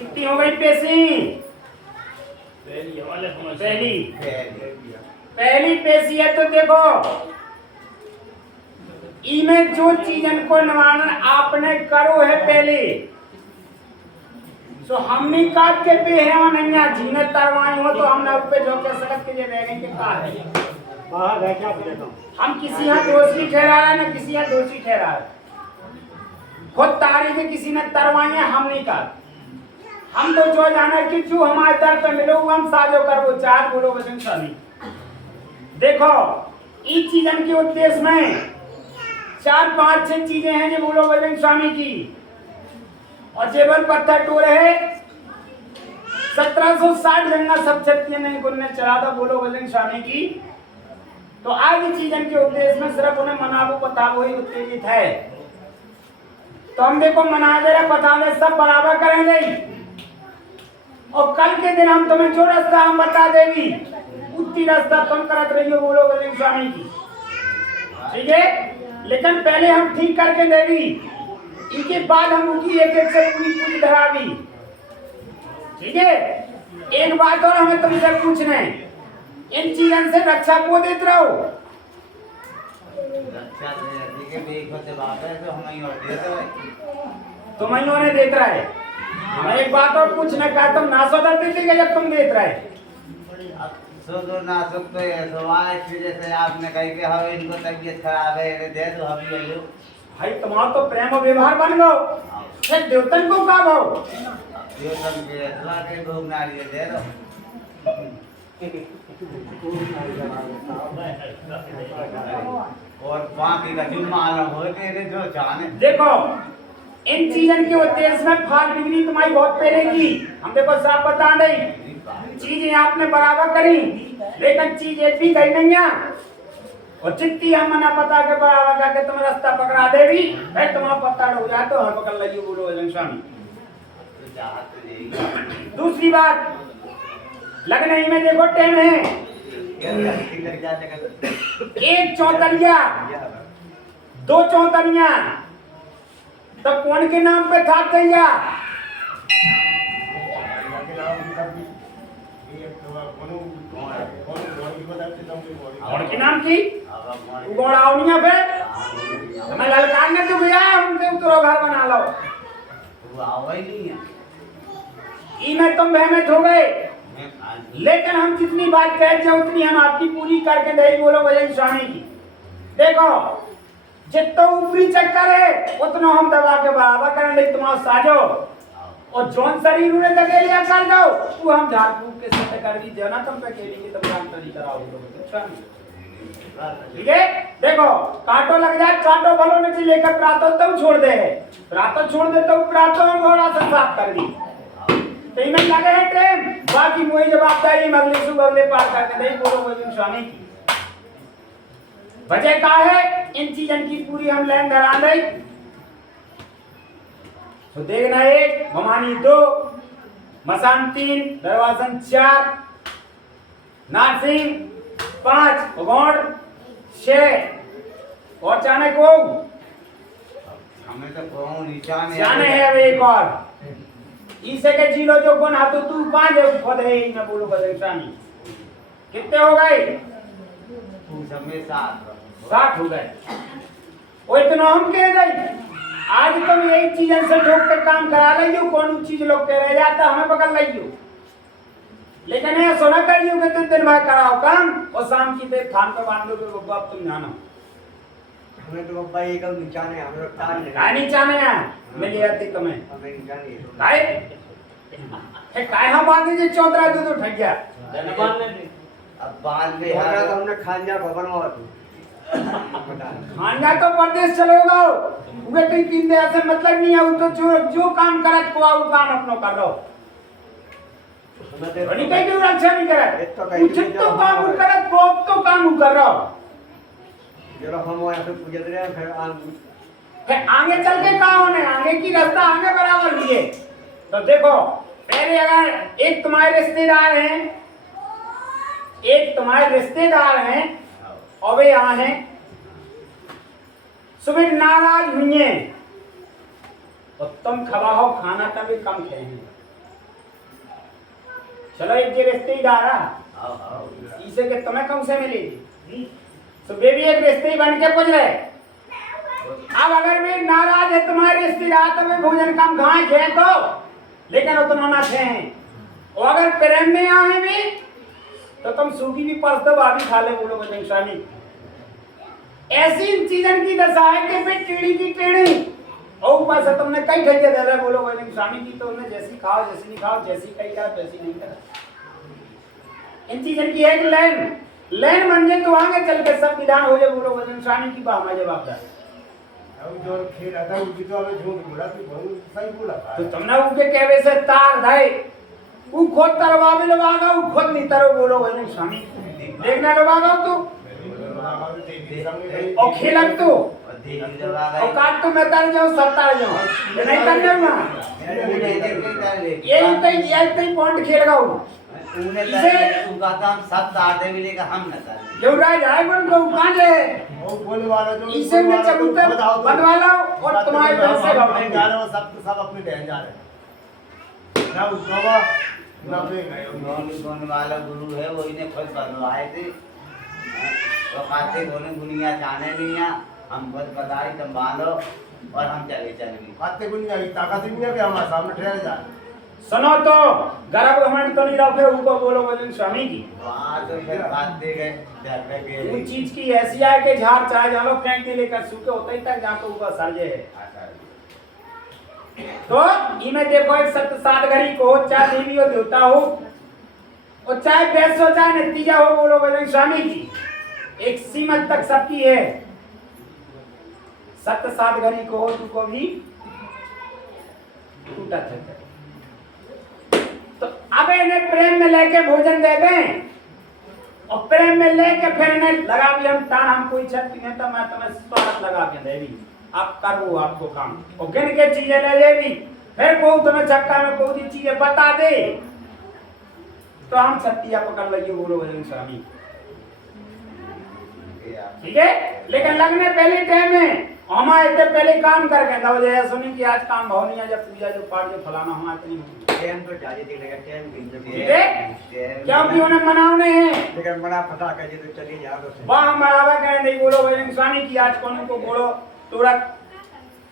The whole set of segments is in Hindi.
कितनी हो गई पेशी? पहली पेशी है। तो देखो इमें जो चीजन को निवारण आपने करो है पहले, तो हमने काट के पे है नैया जीने तरवाई हो तो हमने ऊपर जो के सकत के लिए रह गए के का है बाहर है क्या बोले तो हम किसी यहाँ दोषी ठहरा रहे ना किसी यहाँ दोषी ठहरा रहे। खुद तारीख किसी ने तरवाई है हम नहीं काट। हम तो जो जाना कि जो हमारे दर पे मिलो हम साजो कर वो चार बोलो वचन स्वामी। देखो इस चीजन के उद्देश्य में 4-5-6 चीजें हैं जो बोलो बजरंग स्वामी की। और जेबल पत्थर टोरे है 1760 जंगा सब क्षत्रिय नहीं गुण ने चला था बोलो बजरंग स्वामी की। तो आज चीजन के उद्देश्य में सिर्फ उन्हें मनाबो बताबो ही उत्तेजित है। तो हम देखो मना दे रहे बता दे सब बराबर करेंगे और कल के दिन हम तुम्हें जो रास्ता हम बता देगी उतनी रास्ता तुम करत रहियो बोलो बजरंग स्वामी की। ठीक है लेकिन पहले हम ठीक करके देगी इनके बाद हम उनकी एक एक से पूरी धरावी। ठीक है एक बात और हमें तुमसे पूछना है इन चीजन से रक्षा को देते रहो। तुम ने देते रहे। मैं एक बात और पूछना का तुम ना सोचते थे जब तुम देते रहे तो ना सकते जैसे आपने कही कि हाँ इनको तबीयत खराब है दे दो हम ले लो भाई तुम्हारा तो प्रेम व्यवहार बन गो देवतन को का भाव देवतन के अल्लाह के भोग नारियल दे दो और बाकी का जुम्मा आलम होते जो जाने। देखो इन चीजन के उद्देश्य में फाल डिग्री तुम्हारी बहुत पहले की हम देखो साफ बता नहीं चीजें आपने बराबर करी लेकिन चीज एक भी गई नहीं है और जितनी हम मना पता के बराबर करके तुम रास्ता पकड़ा देवी फिर तुम्हारा पत्ता हो जाए तो हम पकड़ लियो बोलो बजरंग स्वामी। दूसरी बात लगने ही में देखो टेम है एक चौतरिया 2 चौतरिया तब कौन के नाम पे था दैया और के नाम की गोड़ावनिया पे मैं ललकार ने तो गया उनसे उतरो घर बना लो वो आवा ही नहीं है ई में तुम बहमत हो गए लेकिन हम जितनी बात कहते हैं उतनी हम आपकी पूरी करके दे बोलो बजरंग स्वामी की। देखो जितना ऊपरी चक्कर है उतना हम दबा के बराबर करें लेकिन तुम्हारा साजो और जौन शरीर उन्हें लगे लिया कर दो वो हम झाड़ फूक के सत्य कर दी देना तुम पे केली की तुम काम नहीं कराओ। ठीक है देखो कांटो लग जाए कांटो भलो नीचे लेकर प्रातः तुम छोड़ दे प्रातः छोड़ दे तो प्रातः घोड़ा से साफ कर दी तो इनमें लगे है ट्रेन बाकी मुझे जवाबदारी अगले सुबह अगले पार करके नहीं बोलो बजरंग स्वामी की। वजह क्या है इन चीजन की पूरी हम लाइन धरा दें तो देखना 1 भवानी 2 मसान 3 दरवाजन 4 नारसिंह 5 भगोड़ 6 और चाने को हमें तो कहूं निशान जाने है अब एक और इसे के जीलो जो गुण हाथ तू 5 खुद है मैं बोलूं बजरंग स्वामी कितने हो गए तू समय 7 हो गए वो इतना हम कह गए आज तुम यही चीजन से ठोक के काम करा लियो कौन चीज लोग कह रह जाता हमें पकड़ लियो लेकिन ये सोना करियो कि तुम दिन भर कराओ काम और शाम की देर थान पे बांध लो तो बब्बा अब तुम जानो हमें तो बब्बा एक और निचाने हम लोग तार ले काय नहीं चाहने हैं मैं ले आती तुम्हें हमें निचाने काय हम बांध दीजिए चौधरा तो ठग गया अब बाद में हमारा तो हमने खांजा भवन हुआ तू खांजा तो परदेश चलोगा उगे कहीं तीन दे ऐसे मतलब नहीं है तो जो काम करत को वो काम अपनो कर लो नहीं कहीं क्यों रक्षा नहीं करे उचित तो काम करत को तो काम कर रहा जरा हम वहां पे पूजा रहे हैं फिर आगे चल के कहा होने आगे की रास्ता आगे बराबर लिए तो देखो पहले अगर एक तुम्हारे रिश्तेदार हैं और वे यहाँ हैं सुबह नाराज हुए और तुम खवाओ खाना तभी कम खाए चलो एक जे रिश्तेदार आओ आओ इसे के तुम्हें कम से मिलेगी तो वे भी एक रिश्ते ही बन के पूछ रहे। अब अगर वे नाराज है तुम्हारे रिश्तेदार तो वे भोजन कम खाए थे तो लेकिन उतना ना थे और अगर प्रेम में आए भी तो तुम सूखी भी परस दो भाभी खा ले बोलो बजरंग स्वामी। ऐसी इन चीजन की दशा है कि फिर टेढ़ी की टेढ़ी और ऊपर से तुमने कई ठेके दे रहे बोलो बजरंग स्वामी की तो उन्हें जैसी खाओ जैसी नहीं खाओ जैसी कही करा वैसी नहीं करा। इन चीजन की एक लाइन बन जाए तो आगे चल के सब विधान हो जाए बोलो बजरंग स्वामी की बात में जवाबदार। अब जो खेल आता है उसी तो हमें झूठ बोला तो बहुत सही बोला तो तुमने उनके कहवे से तार धाए वो खुद तरवा में लगागा वो खुद नहीं तरो बोलो बजरंग स्वामी देखना लगागा तो और खेलक तो और काट तो मैं तर जाऊं सब तर जाऊं नहीं तर जाऊंगा यही तो पॉइंट खेलेगा वो सब तारते मिले का हम न जो राज है बोल को कहां है वो बोले वाला जो इसे में चबूतर बनवा लो और तुम्हारे घर से अपने जा रहे हो सब अपने बहन जा रहे हैं ना उठवा ना पे गए कौन वाला गुरु है वो इन्हें खुद बनवाए थे वो खाते बोले दुनिया जाने नहीं है हम खुद बताए संभालो और हम चले चलेंगे खाते को नहीं आई ताकत ही नहीं है कि हमारे सामने ठहर जाए। सुनो तो गर्भ घमंड तो नहीं रखे उनको बोलो बजरंग स्वामी की वहाँ तो फिर खाते गए घर पे वो गए चीज की ऐसी है कि झाड़ चाहे जानो फेंक दे लेकर सूखे होते ही तक जाकर ऊपर सर्जे है। तो इमे देखो एक सत्य सात घड़ी को चाहे देवी हो देवता हो और चाहे वैश्य हो चाहे नतीजा हो बोलो बजरंग स्वामी की एक सीमा तक सबकी है। सत्य सात घड़ी को हो तुमको भी टूटा था तो अब इन्हें प्रेम में लेके भोजन दे दें और प्रेम में लेके फिर इन्हें लगा भी हम तान हम कोई छत नहीं तो मैं तुम्हें स्वागत लगा के दे दी आप करो आपको काम और गिन के चीजें ले ले भी फिर को तुम्हें चक्का में कोई चीजें बता दे तो हम छत्तिया पकड़ लगे बोलो बजरंग स्वामी ठीक है। लेकिन लगने पहले टाइम में हमारे इतने पहले काम करके था जैसे सुनी कि आज काम भाव नहीं है जब पूजा जो पाठ जो फलाना हुआ इतनी टाइम तो जारी दिखेगा टाइम ठीक है क्योंकि उन्हें मनावने हैं लेकिन बना फटा के तो चली जाओ तो वाह हम बराबर कहें नहीं बोलो बजरंग स्वामी की आज कोनो को बोलो तुरंत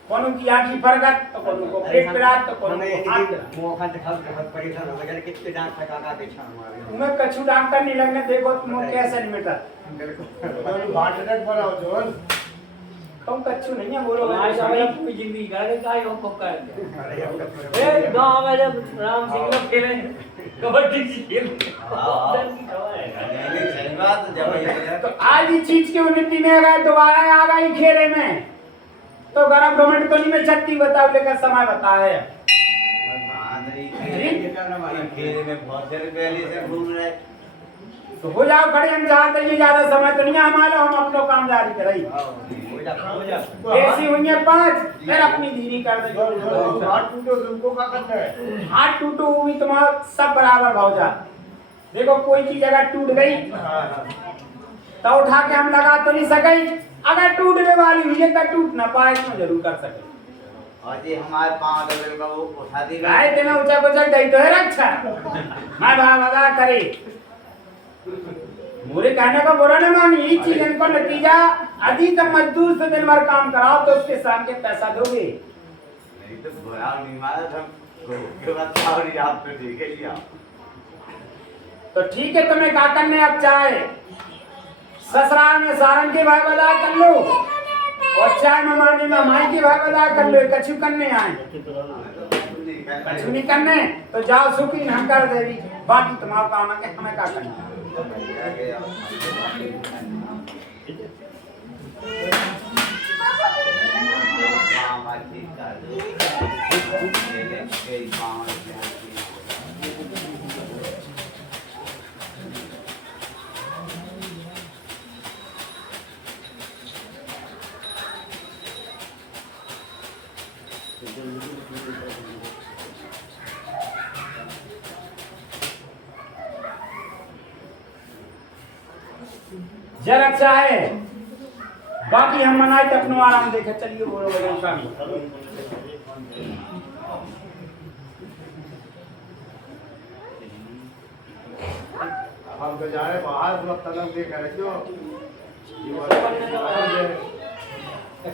कोनो की आंखी फरकत तो कोनो को पेट पिरात तो कोनो को हाथ मौका से खास बहुत परेशान हो गया कितने डांट लगा के छान मारे तुम्हें कछु डॉक्टर नहीं लगने देखो तुम कैसे नहीं मिटा बिल्कुल हार्ट अटैक बनाओ जोन तुम कछु नहीं है बोलो हमारी बजरंग समय स्वामी पूरी जिंदगी गाड़ी का ही हमको कर दिया अरे अब ए गांव में जब राम सिंह लोग खेले कबड्डी खेल सही बात जब तो आज ही चीज की उन्नति में अगर दोबारा आ गई खेले में तो गरम गवर्नमेंट तो नहीं में छत्ती बताओ लेकर समय बताए खेल में बहुत देर पहले से घूम रहे तो हो जाओ खड़े हम चाहते हैं ज्यादा समय तो नहीं है हमारा हम अपना काम जारी करें ऐसी हुई है 5 फिर अपनी धीरी कर देंगे हार्ट टूटो तुमको क्या करना है हाथ टूटो वो भी तुम्हारा सब बराबर भाव जा देखो कोई चीज अगर टूट गई तो उठा के हम लगा तो नहीं सके अगर टूटने वाली हुई है तो टूट ना पाए तो जरूर कर सके और जी हमारे 5 डॉलर का वो उठा दी गाय तेना ऊंचा को चढ़ गई तो है रक्षा मैं भागा करे मोरे कहने का बुरा न मानी ये चीज इनको नतीजा अधिक मजदूर से दिन भर काम कराओ तो उसके सामने पैसा दोगे नहीं तो बुरा नहीं मारा था के बाद और आप पे ठीक है लिया तो ठीक है तुम्हें क्या करने अब चाहे ससुराल में सारंग के भाई बदा कर लो और चाय ममानी में माई के भाई बदा कर लो कछु करने आए कछु नहीं करने तो जाओ सुखी न कर देवी बाकी तुम्हारा काम है हमें क्या करना जर अच्छा है बाकी हम मनाए तो अपनो आराम देखे चलिए बोलो बजरंग स्वामी हम तो जा रहे बाहर थोड़ा तलब देख रहे क्यों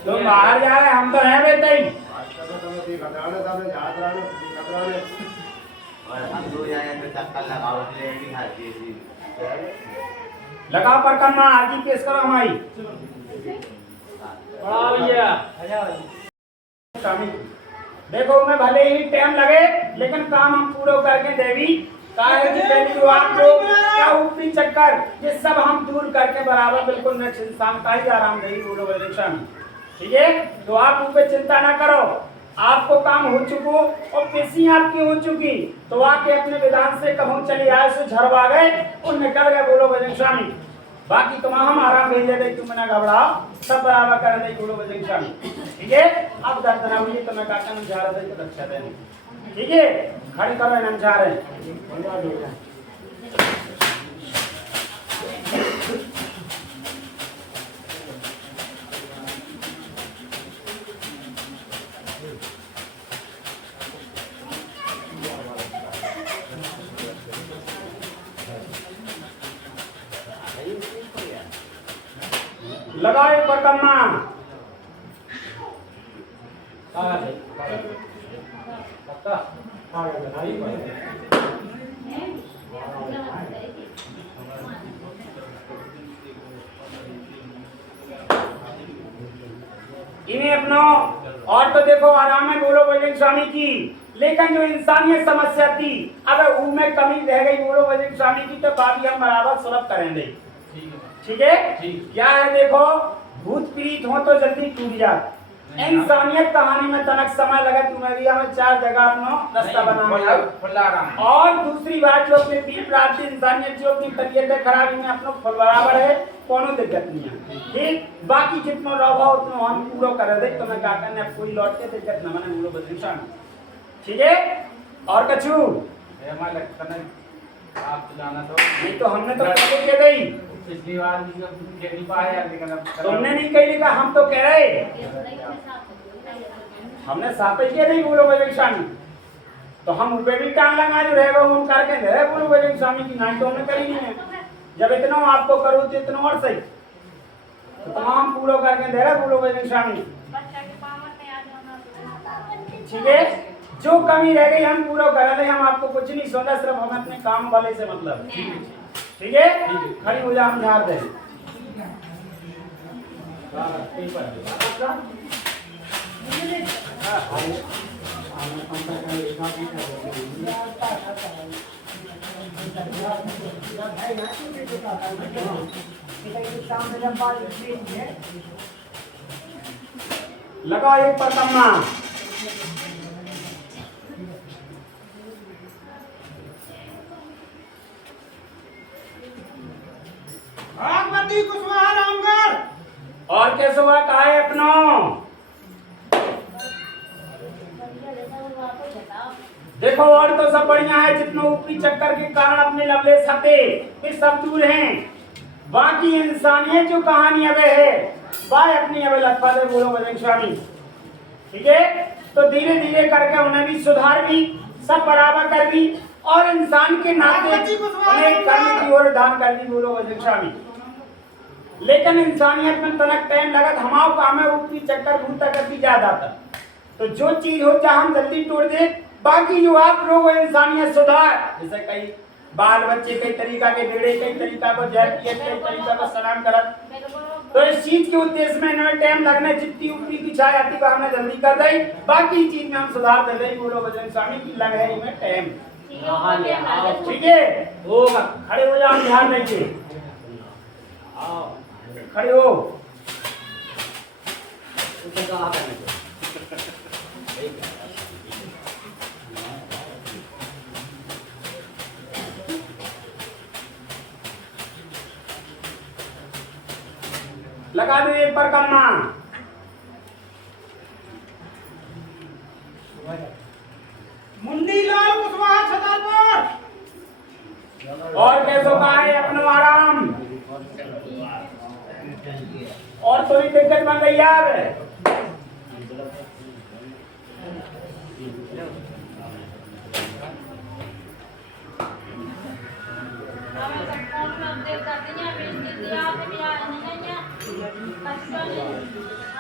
तुम बाहर जा रहे हम तो हैं बेटे ही। आजकल तो तुम्हें देख खतराने सामने याद रहने खतराने और हम दो जाए तो चक्कर लगाओ ले भी हर चीज लगा पर कमा आज ही पेश करो हमारी बड़ा भैया स्वामी देखो मैं भले ही टाइम लगे लेकिन काम हम पूरा करके देवी काहे की पहली जो आप लोग क्या ऊपरी चक्कर ये सब हम दूर करके बराबर बिल्कुल नेक्स्ट इंसान का ही आराम देगी बोलो वैलेशन ठीक है। तो आप ऊपर चिंता ना करो आपको काम हो चुको और पेशी आपकी हो चुकी तो आके अपने विधान से कहूँ चले आए से झड़वा गए और निकल गए बोलो बजरंग स्वामी। बाकी तुम हम आराम भेजे दे तुम ना घबराओ सब बराबर कर दे बोलो बजरंग स्वामी ठीक है। अब दर्द ना हुई तो मैं काका हम झाड़ दे तो रक्षा दे ठीक है। खड़ी करो हम जा रहे हैं लगाओ एक परकम्मा इन्हें अपनो और तो देखो आराम में बोलो बजरंग स्वामी की। लेकिन जो इंसानियत समस्या थी अगर उनमें कमी रह गई बोलो बजरंग स्वामी की तो बाकी हम बराबर सुलभ करेंगे ठीक है। क्या है देखो भूत पीड़ित हो तो जल्दी टूट जा इंसानियत कहानी में तनक समय लगा तुम्हें भी हमें 4 जगह अपना रास्ता बनाना और दूसरी बात जो अपने पीर प्राप्ति इंसानियत जो अपनी तबीयत खराबी में अपना फल बराबर है कोनो दिक्कत नहीं है ठीक। बाकी जितना रहो उतना हम पूरा कर दे तो मैं क्या करने अब कोई लौट के दिक्कत न बने बोलो बजरंग स्वामी ठीक है। और कछु हमारा लगता नहीं आप तो जाना तो नहीं तो हमने तो कह के गई पिछली बार भी जब कह नहीं पाए यार लेकिन अब तुमने नहीं कही लिखा हम तो कह रहे हमने साफ ही किया नहीं बोलो बजरंग स्वामी तो हम ऊपर भी टांग लगा जो रहेगा वो करके दे बोलो बजरंग स्वामी की नाई तो हमने करी नहीं है। जब इतना आपको करो तो इतना और सही तो तमाम पूरा करके दे रहे बोलो बजरंग स्वामी ठीक है। जो कमी रह गई हम पूरा करा ले हम आपको कुछ नहीं सोचा सिर्फ हमें अपने काम वाले से मतलब ठीक है। खड़ी हो जा हम झाड़ दे लगाओ एक परकम्मा और कैसे हुआ कहा है अपनो देखो और तो सब बढ़िया है जितना ऊपरी चक्कर के कारण अपने लवले सते फिर सब दूर हैं। बाकी इंसानियत जो कहानी अब है वह अपनी अब लखपा दे बोलो बजरंग स्वामी ठीक है। तो धीरे धीरे करके उन्हें भी सुधार भी सब बराबर कर दी और इंसान के नाते उन्हें कर्म की ओर दान कर दी बोलो बजरंग स्वामी। लेकिन इंसानियत में तनक टाइम लगा हमाओ काम है ऊपरी चक्कर भूत करती ज्यादा था तो जो चीज हो चाहे हम जल्दी तोड़ दे। बाकी जो आप लोग इंसानियत सुधार जैसे कई बाल बच्चे कई तरीका के बिगड़े कई तरीका को जय किए कई तरीका को सलाम करत तो इस चीज के उद्देश्य में इन्हें टाइम लगना जितनी ऊपरी की छाया आती है हमने जल्दी कर दी। बाकी चीज में हम सुधार दे रही बोलो बजरंग स्वामी की लग है इनमें टाइम ठीक है। होगा खड़े हो जाओ ध्यान रखिए खड़े हो लगा दो एक परकम्मा मुंडी लाल कुशवाहा छतरपुर और कैसो का है अपनो आराम और थोड़ी दिक्कत बन गई यार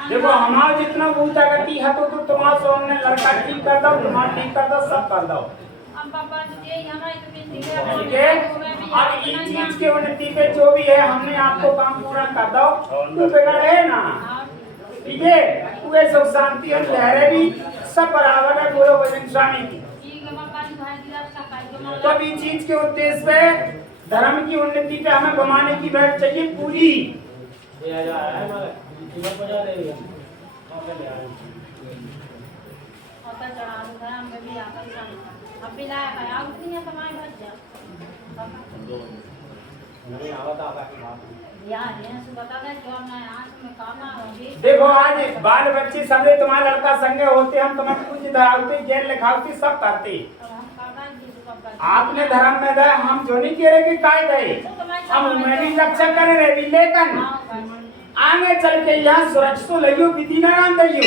देखो हमारा जितना बूता गति है तो तुम्हारा सोने लड़का ठीक कर दो, तुम्हारा ठीक कर दो, सब कर दो। ठीक है, अब इस चीज के उन्नति पे जो भी है हमने आपको काम पूरा कर दो, तू बिगड़ है ना। ठीक है, पूरे सुख शांति और लहरें भी सब बराबर है, बोलो बजरंग स्वामी की। तो अब इस चीज के उद्देश्य पे धर्म की उन्नति पे हमें घुमाने की बैठ चाहिए पूरी। देखो आज बाल बच्चे सभी तुम्हारे लड़का संगे होते, हम तुम्हें पूछ धरावते, जेल लिखावती, सब करते। आपने धर्म में दे, हम जो नहीं कह रहे कि काय दे, हम मेरी रक्षा कर रहे भी, लेकिन आगे चल के यहाँ सुरक्षित लइयो, विधि ना नाम दैयो।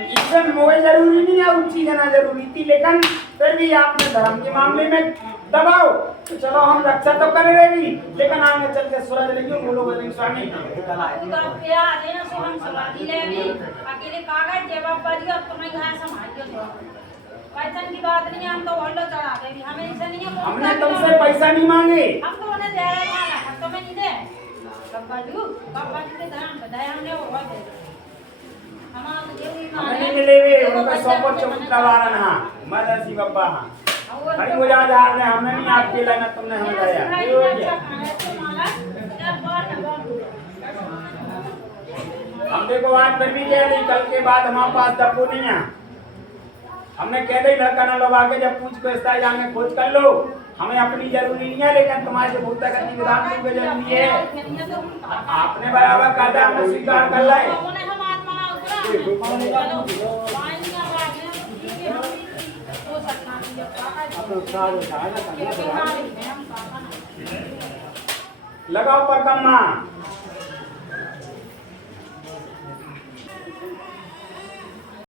इससे मोए जरूरी नहीं है, ऊंची जाना जरूरी थी, लेकिन फिर भी आपने धर्म के मामले में दबाओ तो चलो हम रक्षा तो कर रहे भी, लेकिन आगे चल के सूरज लइयो, बोलो बजरंग स्वामी। पैसा की बात नहीं है, हम तो ऑर्डर चढ़ा देंगे, हमें ऐसा नहीं है। हमने तुमसे पैसा नहीं मांगे, हम तो उन्हें दे रहे हैं, तो मैं नहीं दे। बाबा जी के धर्म बताए हमने वो बहुत दे। हमारा तो ये भी हमें नहीं मिले वे, उनका सौपर चबूतरा वाला ना, मदरसी बाबा हाँ। हरी मुझा जा रहे, हमने नहीं आपके लाना, तुमने हमें लाया। हम देखो आज फिर भी कह दी, कल के बाद हमारे पास डब्बू नहीं है। हमने कह दी लड़का ना लोग आके जब पूछ को जाके खोज कर लो, हमें अपनी जरूरी नहीं है, लेकिन तुम्हारे जो भूता गति विधान की जरूरी है। आपने बराबर कायदा में स्वीकार कर लाए। लगाओ परकम्मा।